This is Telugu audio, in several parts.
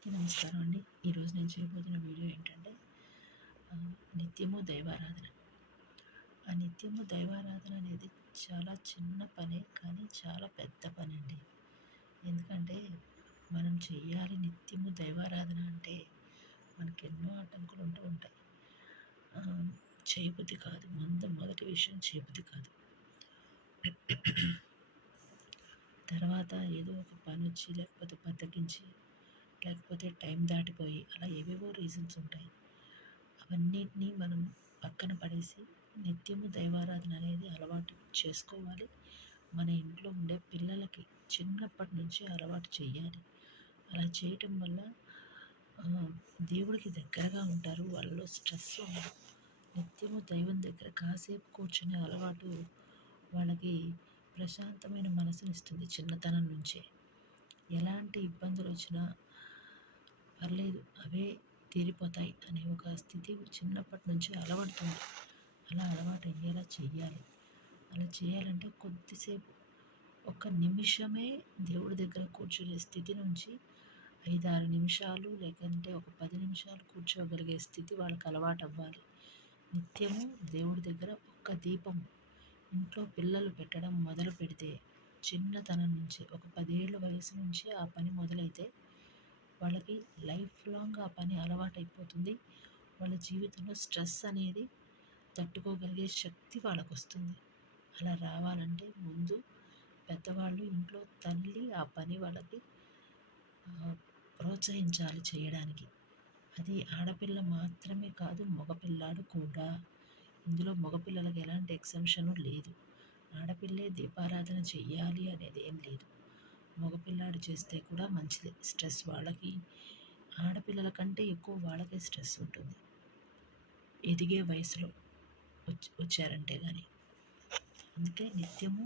అందరికీ నమస్కారం అండి. ఈరోజు నేను చేయబోతున్న వీడియో ఏంటంటే నిత్యము దైవారాధన. ఆ నిత్యము దైవారాధన అనేది చాలా చిన్న పనే కానీ చాలా పెద్ద పని అండి ఎందుకంటే మనం చేయాలి నిత్యము దైవారాధన అంటే మనకి ఎన్నో ఆటంకులు ఉంటూ ఉంటాయి. చేయబుద్ధి కాదు. ముందు మొదటి విషయం చేయబుద్ధి కాదు. తర్వాత ఏదో ఒక పని వచ్చి లేకపోతే బద్దకించి లేకపోతే టైం దాటిపోయి అలా ఏవేవో రీజన్స్ ఉంటాయి. అవన్నిటినీ మనం పక్కన పడేసి నిత్యము దైవారాధన అనేది అలవాటు చేసుకోవాలి. మన ఇంట్లో ఉండే పిల్లలకి చిన్నప్పటి నుంచి అలవాటు చేయాలి అలా చేయటం వల్ల దేవుడికి దగ్గరగా ఉంటారు. వాళ్ళలో స్ట్రెస్ ఉండదు. నిత్యము దైవం దగ్గర కాసేపు కూర్చునే అలవాటు వాళ్ళకి ప్రశాంతమైన మనసునిస్తుంది చిన్నతనం నుంచే. ఎలాంటి ఇబ్బందులు వచ్చినా పర్లేదు అవే తీరిపోతాయి అనే ఒక స్థితి చిన్నప్పటి నుంచి అలవడుతుంది. అలా అలవాటు అయ్యేలా చెయ్యాలి. అలా చేయాలంటే కొద్దిసేపు ఒక నిమిషమే దేవుడి దగ్గర కూర్చునే స్థితి నుంచి ఐదారు నిమిషాలు లేకంటే ఒక పది నిమిషాలు కూర్చోగలిగే స్థితి వాళ్ళకి అలవాటు అవ్వాలి నిత్యము దేవుడి దగ్గర ఒక్క దీపం ఇంట్లో పిల్లలు పెట్టడం మొదలు పెడితే చిన్నతనం నుంచి ఒక పదేళ్ళ వయసు నుంచి ఆ పని మొదలైతే వాళ్ళకి లైఫ్ లాంగ్ ఆ పని అలవాటైపోతుంది. వాళ్ళ జీవితంలో స్ట్రెస్ అనేది తట్టుకోగలిగే శక్తి వాళ్ళకు వస్తుంది అలా రావాలంటే ముందు పెద్దవాళ్ళు ఇంట్లో తల్లి ఆ పని వాళ్ళకి ప్రోత్సహించాలి చేయడానికి. అది ఆడపిల్ల మాత్రమే కాదు మగపిల్లాడు కూడా. ఇందులో మగపిల్లలకి ఎలాంటి ఎగ్జంప్షన్ లేదు. ఆడపిల్లే దీపారాధన చెయ్యాలి అనేది ఏం లేదు. మగపిల్లాడు చేస్తే కూడా మంచిదే. స్ట్రెస్ వాళ్ళకి ఆడపిల్లల కంటే ఎక్కువ వాళ్ళకే స్ట్రెస్ ఉంటుంది. ఎదిగే వయసులో వచ్చి వచ్చారంటే కానీ అందుకే నిత్యము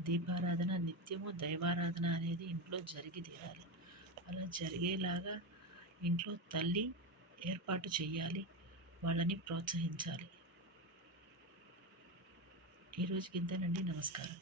దీపారాధన నిత్యము దైవారాధన అనేది ఇంట్లో జరిగి తీరాలి. అలా జరిగేలాగా ఇంట్లో తల్లి ఏర్పాటు చేయాలి వాళ్ళని ప్రోత్సహించాలి. ఈరోజుకి ఇంతేనండి. నమస్కారం.